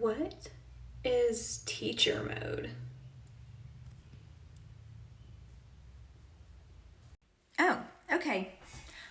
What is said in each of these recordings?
What is teacher mode? Oh, okay.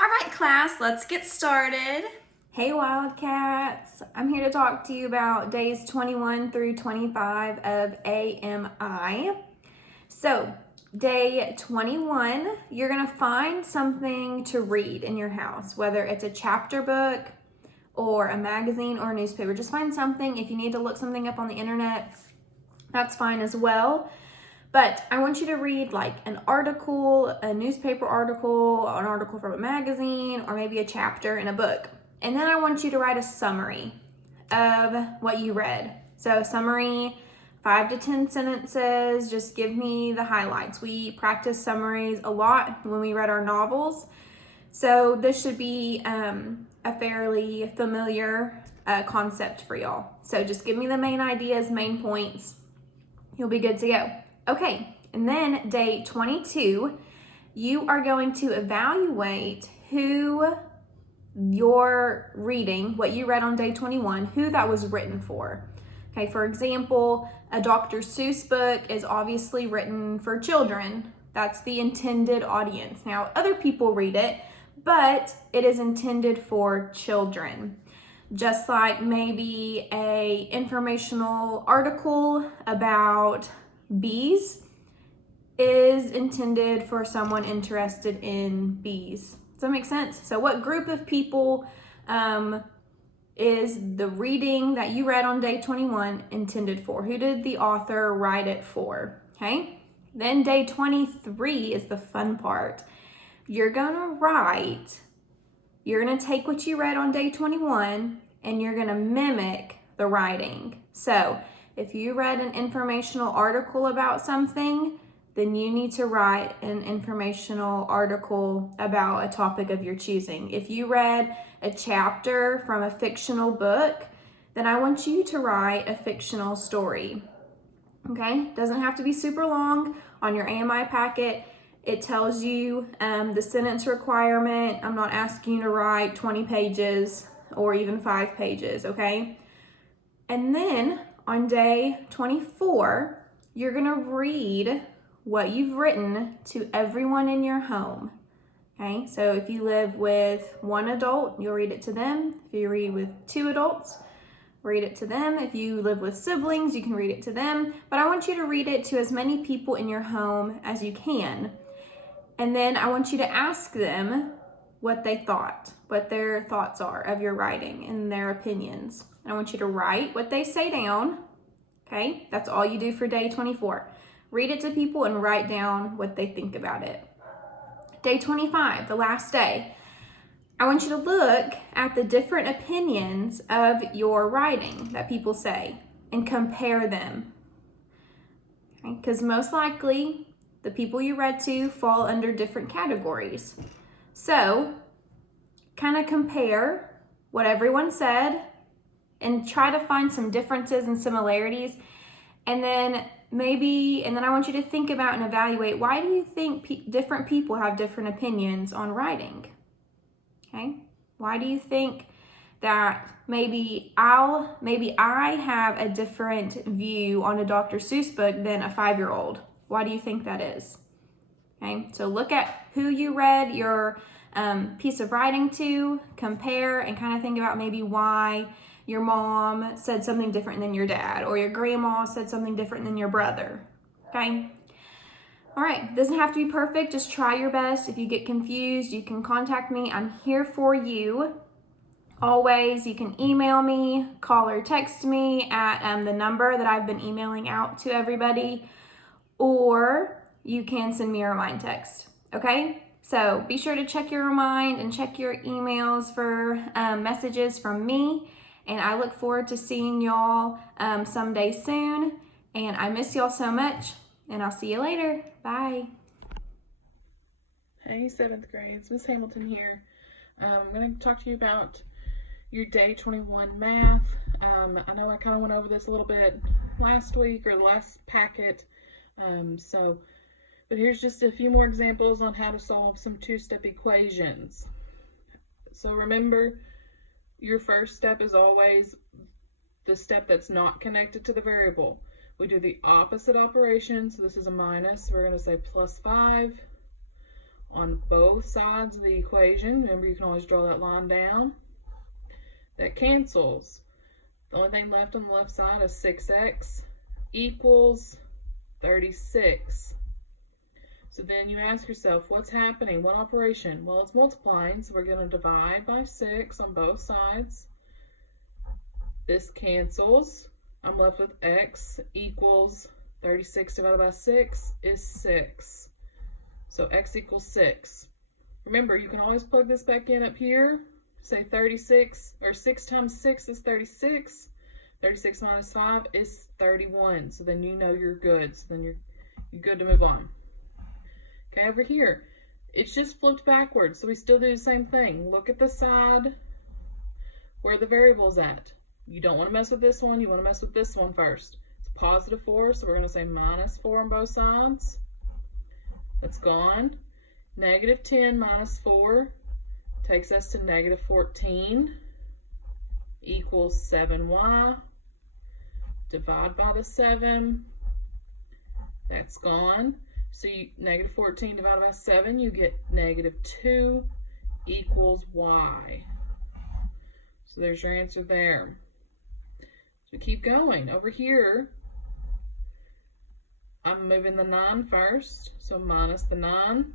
All right, class, let's get started. Hey, Wildcats. I'm here to talk to you about days 21 through 25 of AMI. So, day 21, you're going to find something to read in your house, whether it's a chapter book or a magazine or a newspaper. Just find something. If you need to look something up on the internet, that's fine as well. But I want you to read like an article, a newspaper article, an article from a magazine, or maybe a chapter in a book. And then I want you to write a summary of what you read. So summary, 5 to 10 sentences, just give me the highlights. We practice summaries a lot when we read our novels. So this should be a fairly familiar concept for y'all. So just give me the main ideas, main points. You'll be good to go. Okay, and then day 22, you are going to evaluate who you're reading, what you read on day 21, who that was written for. Okay, for example, a Dr. Seuss book is obviously written for children. That's the intended audience. Now, other people read it, but it is intended for children. Just like maybe a informational article about bees is intended for someone interested in bees. Does that make sense? So what group of people is the reading that you read on day 21 intended for? Who did the author write it for? Okay. Then day 23 is the fun part. You're going to take what you read on day 21 and you're going to mimic the writing. So if you read an informational article about something, then you need to write an informational article about a topic of your choosing. If you read a chapter from a fictional book, then I want you to write a fictional story. Okay? Doesn't have to be super long. On your AMI packet, it tells you the sentence requirement. I'm not asking you to write 20 pages or even 5 pages, okay? And then on day 24, you're gonna read what you've written to everyone in your home, okay? So if you live with one adult, you'll read it to them. If you read with 2 adults, read it to them. If you live with siblings, you can read it to them. But I want you to read it to as many people in your home as you can. And then I want you to ask them what they thought, what their thoughts are of your writing and their opinions. And I want you to write what they say down, okay? That's all you do for day 24. Read it to people and write down what they think about it. Day 25, the last day, I want you to look at the different opinions of your writing that people say and compare them, okay? Because most likely, the people you read to fall under different categories. So, kind of compare what everyone said and try to find some differences and similarities. And then I want you to think about and evaluate, why do you think different people have different opinions on writing? Okay? Why do you think that maybe I have a different view on a Dr. Seuss book than a 5-year-old? Why do you think that is? Okay, so look at who you read your piece of writing to, compare, and kind of think about maybe why your mom said something different than your dad, or your grandma said something different than your brother. Okay? All right, doesn't have to be perfect. Just try your best. If you get confused, you can contact me. I'm here for you. Always, you can email me, call or text me at the number that I've been emailing out to everybody, or you can send me a remind text, okay? So be sure to check your remind and check your emails for messages from me, and I look forward to seeing y'all someday soon, and I miss y'all so much, and I'll see you later. Bye. Hey, 7th grade, it's Miss Hamilton here. I'm going to talk to you about your day 21 math. I know I kind of went over this a little bit last week or the last packet, but here's just a few more examples on how to solve some 2-step equations. So remember, your first step is always the step that's not connected to the variable. We do the opposite operation. So this is a minus. We're going to say plus 5 on both sides of the equation. Remember, you can always draw that line down. That cancels. The only thing left on the left side is 6x equals 36. So then you ask yourself, what's happening? What operation? Well, it's multiplying, so we're going to divide by 6 on both sides. This cancels. I'm left with x equals 36 divided by 6 is 6. So x equals 6. Remember, you can always plug this back in up here. Say 36, or 6 times 6 is 36. 36 minus 5 is 31. So then you know you're good. So then you're good to move on. Okay, over here, it's just flipped backwards. So we still do the same thing. Look at the side where the variable's at. You don't want to mess with this one. You want to mess with this one first. It's positive 4, so we're going to say minus 4 on both sides. That's gone. Negative 10 minus 4 takes us to negative 14 equals 7y. Divide by the 7. That's gone. So negative 14 divided by 7, you get negative 2 equals y. So there's your answer there. So keep going. Over here, I'm moving the 9 first. So minus the 9.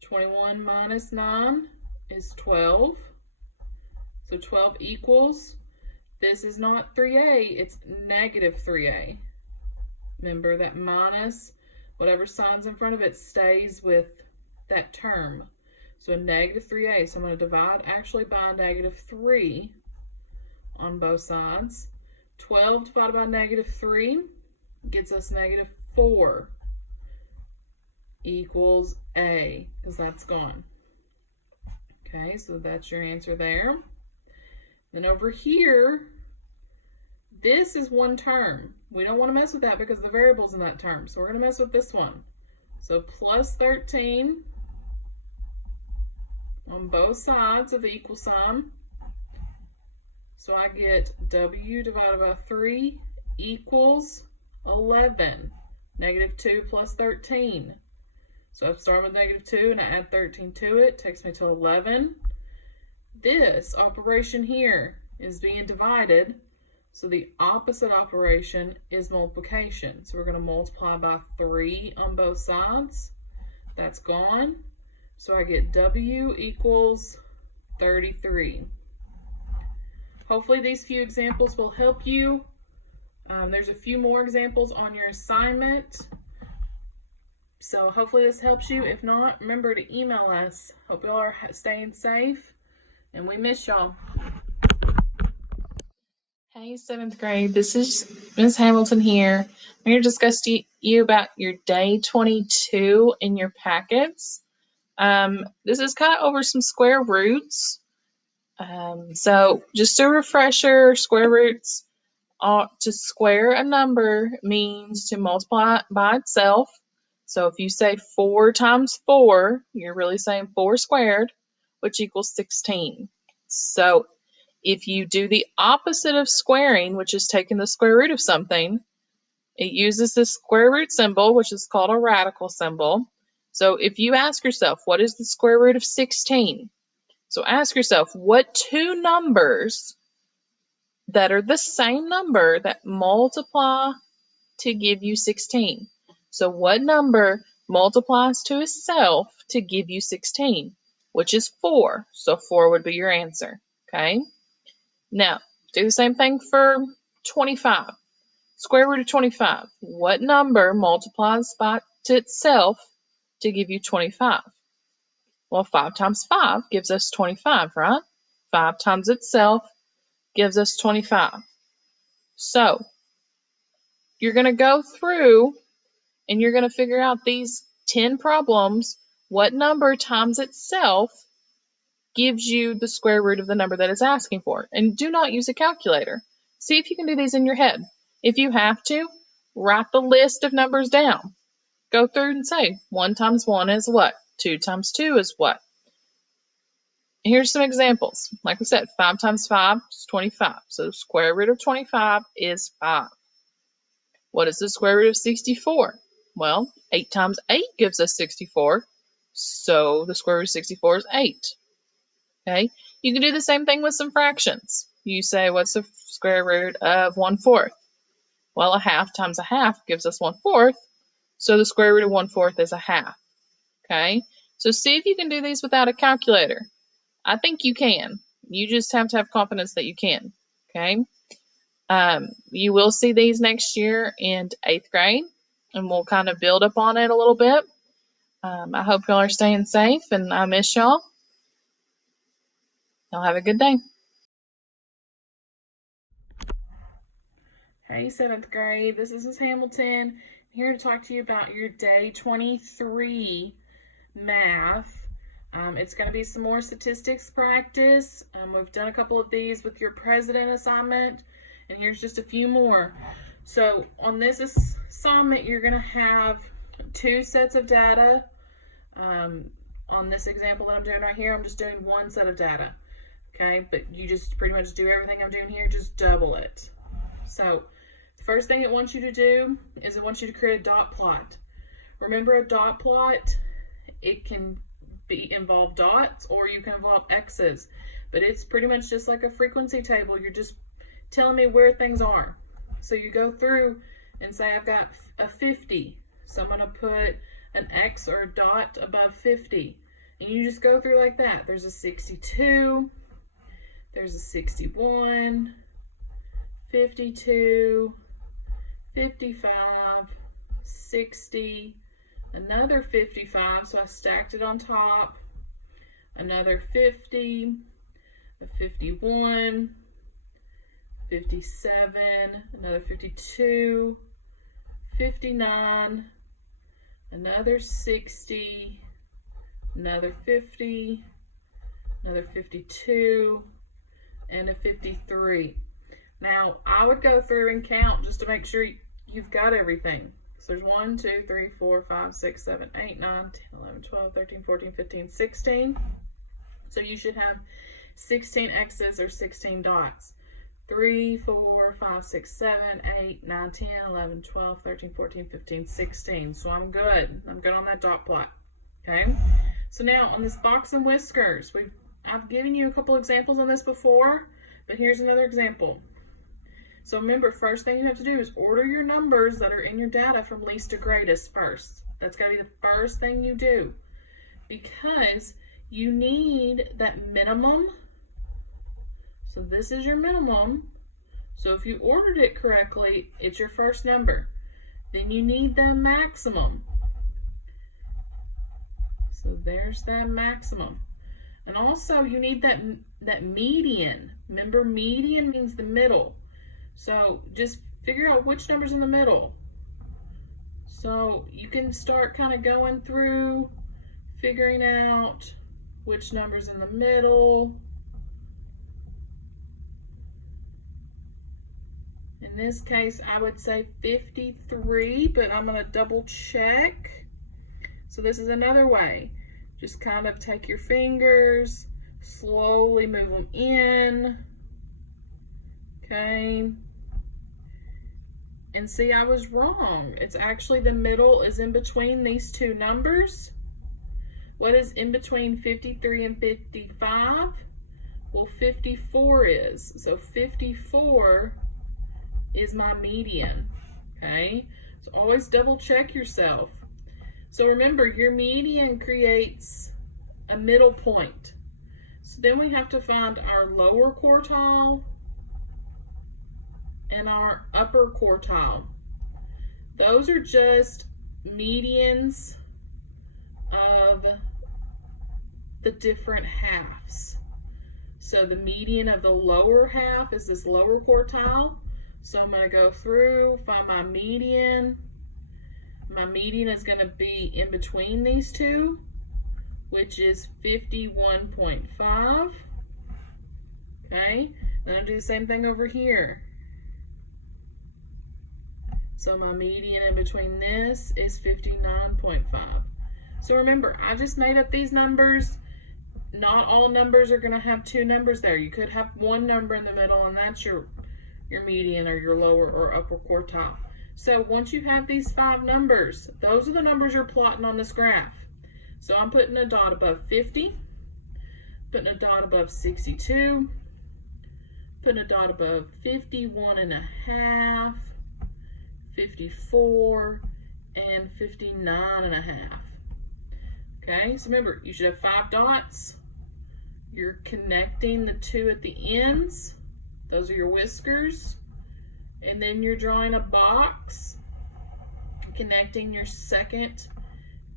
21 minus 9 is 12. So 12 equals, this is not 3a, it's negative 3a. Remember that minus, whatever sign's in front of it stays with that term. So a negative 3a, so I'm going to divide actually by negative 3 on both sides. 12 divided by negative 3 gets us negative 4 equals a, because that's gone. Okay, so that's your answer there. Then over here, this is one term. We don't want to mess with that because the variable's in that term. So we're going to mess with this one. So plus 13 on both sides of the equal sign. So I get w divided by 3 equals 11. Negative 2 plus 13. So I'm starting with negative 2 and I add 13 to it. Takes me to 11. This operation here is being divided. So the opposite operation is multiplication. So we're going to multiply by 3 on both sides. That's gone. So I get w equals 33. Hopefully these few examples will help you. There's a few more examples on your assignment. So hopefully this helps you. If not, remember to email us. Hope y'all are staying safe, and we miss y'all. Hey, 7th grade. This is Ms. Hamilton here. I'm here to discuss to you about your day 22 in your packets. This is kind of over some square roots. So just a refresher, square roots. To square a number means to multiply by itself. So if you say 4 times 4, you're really saying 4 squared, which equals 16. So if you do the opposite of squaring, which is taking the square root of something, it uses this square root symbol, which is called a radical symbol. So if you ask yourself, what is the square root of 16? So ask yourself, what two numbers that are the same number that multiply to give you 16? So what number multiplies to itself to give you 16, which is 4. So 4 would be your answer, okay? Now, do the same thing for 25. Square root of 25. What number multiplies to itself to give you 25? Well, 5 times 5 gives us 25, right? 5 times itself gives us 25. So you're going to go through and you're going to figure out these 10 problems. What number times itself gives you the square root of the number that it's asking for? And do not use a calculator. See if you can do these in your head. If you have to, write the list of numbers down. Go through and say 1 times 1 is what? 2 times 2 is what? here's some examples. Like we said, 5 times 5 is 25. So the square root of 25 is 5. What is the square root of 64? Well, 8 times 8 gives us 64. So the square root of 64 is 8. Okay? You can do the same thing with some fractions. You say, what's the square root of 1/4? Well, a half times a half gives us 1/4. So the square root of 1/4 is a half. Okay? So see if you can do these without a calculator. I think you can. You just have to have confidence that you can. Okay? You will see these next year in 8th grade, and we'll kind of build up on it a little bit. I hope y'all are staying safe, and I miss y'all. Y'all have a good day. Hey, 7th grade. This is Ms. Hamilton. I'm here to talk to you about your day 23 math. It's going to be some more statistics practice. We've done a couple of these with your president assignment, and here's just a few more. So on this assignment, you're going to have 2 sets of data. On this example that I'm doing right here, I'm just doing 1 set of data. Okay, but you just pretty much do everything I'm doing here, just double it. So the first thing it wants you to do is it wants you to create a dot plot. Remember, a dot plot, it can involve dots or you can involve X's, but it's pretty much just like a frequency table. You're just telling me where things are. So you go through and say I've got a 50, so I'm going to put an X or a dot above 50, and you just go through like that. There's a 62, there's a 61, 52, 55, 60, another 55, so I stacked it on top, another 50, a 51, 57, another 52, 59, another 60, another 50, another 52, and a 53. Now, I would go through and count just to make sure you've got everything. So there's 1, 2, 3, 4, 5, 6, 7, 8, 9, 10, 11, 12, 13, 14, 15, 16. So you should have 16 X's or 16 dots. 3, 4, 5, 6, 7, 8, 9, 10, 11, 12, 13, 14, 15, 16. So I'm good. I'm good on that dot plot. Okay. So now on this box and whiskers, I've given you a couple examples on this before, but here's another example. So remember, first thing you have to do is order your numbers that are in your data from least to greatest first. That's got to be the first thing you do, because you need that minimum. So this is your minimum. So if you ordered it correctly, it's your first number. Then you need that maximum. So there's that maximum. And also you need that median. Remember, median means the middle. So just figure out which number's in the middle. So you can start kind of going through, figuring out which number's in the middle. In this case, I would say 53, but I'm going to double check. So this is another way. Just kind of take your fingers, slowly move them in. Okay. And see, I was wrong. It's actually the middle is in between these two numbers. What is in between 53 and 55? Well, 54 is. So 54 is my median. Okay. So always double check yourself. So remember, your median creates a middle point. So then we have to find our lower quartile and our upper quartile. Those are just medians of the different halves. So the median of the lower half is this lower quartile. So I'm going to go through, find my median. My median is going to be in between these two, which is 51.5. Okay, then I'll do the same thing over here. So my median in between this is 59.5. So remember, I just made up these numbers not all numbers are going to have two numbers there. You could have one number in the middle, and that's your median or your lower or upper quartile. So once you have these 5 numbers, those are the numbers you're plotting on this graph. So I'm putting a dot above 50, putting a dot above 62, putting a dot above 51 and a half, 54, and 59 and a half. Okay, so remember, you should have 5 dots. You're connecting the 2 at the ends. Those are your whiskers. And then you're drawing a box, connecting your second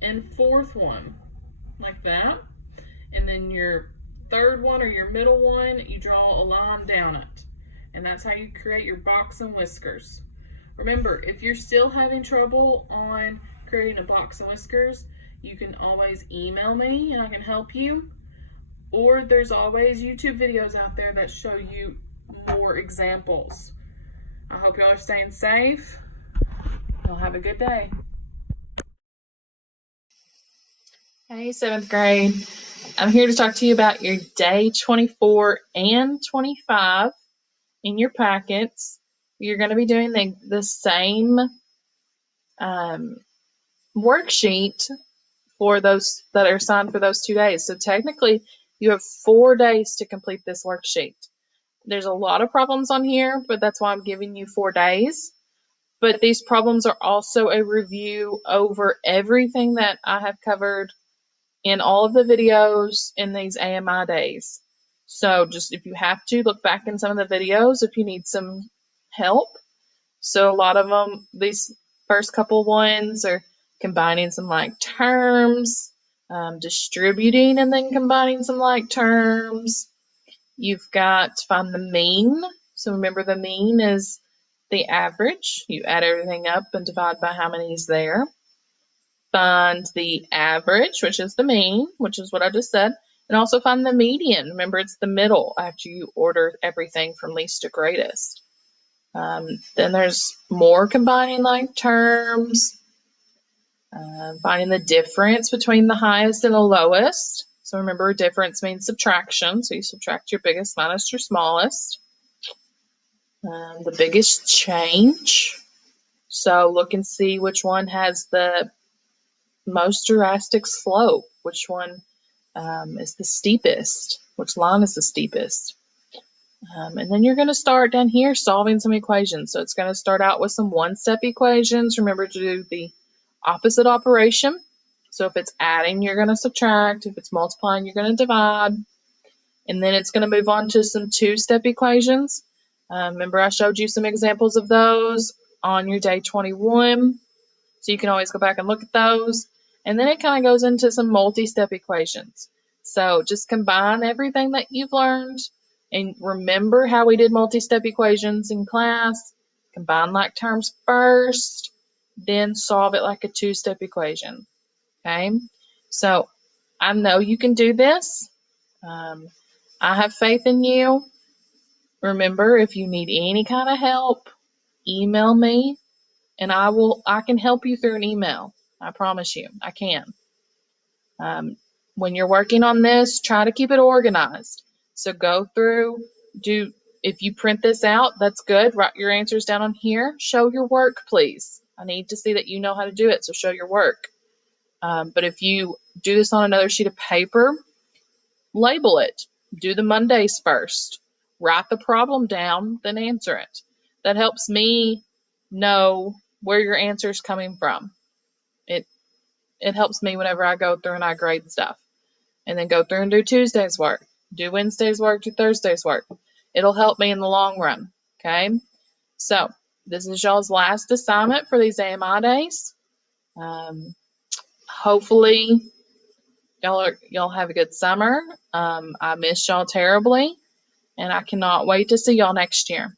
and fourth one, like that. And then your third one or your middle one, you draw a line down it. And that's how you create your box and whiskers. Remember, if you're still having trouble on creating a box and whiskers, you can always email me and I can help you. Or there's always YouTube videos out there that show you more examples. I hope y'all are staying safe. Y'all have a good day. Hey, 7th grade. I'm here to talk to you about your day 24 and 25 in your packets. You're going to be doing the same worksheet for those that are assigned for those 2 days. So technically, you have 4 days to complete this worksheet. There's a lot of problems on here, but that's why I'm giving you 4 days. But these problems are also a review over everything that I have covered in all of the videos in these AMI days. So just if you have to, look back in some of the videos if you need some help. So a lot of them, these first couple ones are combining some like terms, distributing and then combining some like terms. You've got to find the mean. So remember, the mean is the average. You add everything up and divide by how many is there. Find the average, which is the mean, which is what I just said. And also find the median. Remember, it's the middle after you order everything from least to greatest. Then there's more combining like terms. Finding the difference between the highest and the lowest. So remember, difference means subtraction. So you subtract your biggest minus your smallest. The biggest change. So look and see which one has the most drastic slope. Which one is the steepest? Which line is the steepest? And then you're going to start down here solving some equations. So it's going to start out with some one-step equations. Remember to do the opposite operation. So if it's adding, you're going to subtract. If it's multiplying, you're going to divide. And then it's going to move on to some two-step equations. Remember I showed you some examples of those on your day 21. So you can always go back and look at those. And then it kind of goes into some multi-step equations. So just combine everything that you've learned and remember how we did multi-step equations in class. Combine like terms first, then solve it like a two-step equation. Okay? So I know you can do this. I have faith in you. Remember, if you need any kind of help, email me and I can help you through an email. I promise you, I can. When you're working on this, try to keep it organized. So go through, if you print this out, that's good. Write your answers down on here. Show your work, please. I need to see that you know how to do it, so show your work. But if you do this on another sheet of paper, label it. Do the Mondays first. Write the problem down, then answer it. That helps me know where your answer is coming from. It helps me whenever I go through and I grade stuff. And then go through and do Tuesday's work. Do Wednesday's work, do Thursday's work. It'll help me in the long run. Okay? So, this is y'all's last assignment for these AMI days. Hopefully, y'all have a good summer. I miss y'all terribly. And I cannot wait to see y'all next year.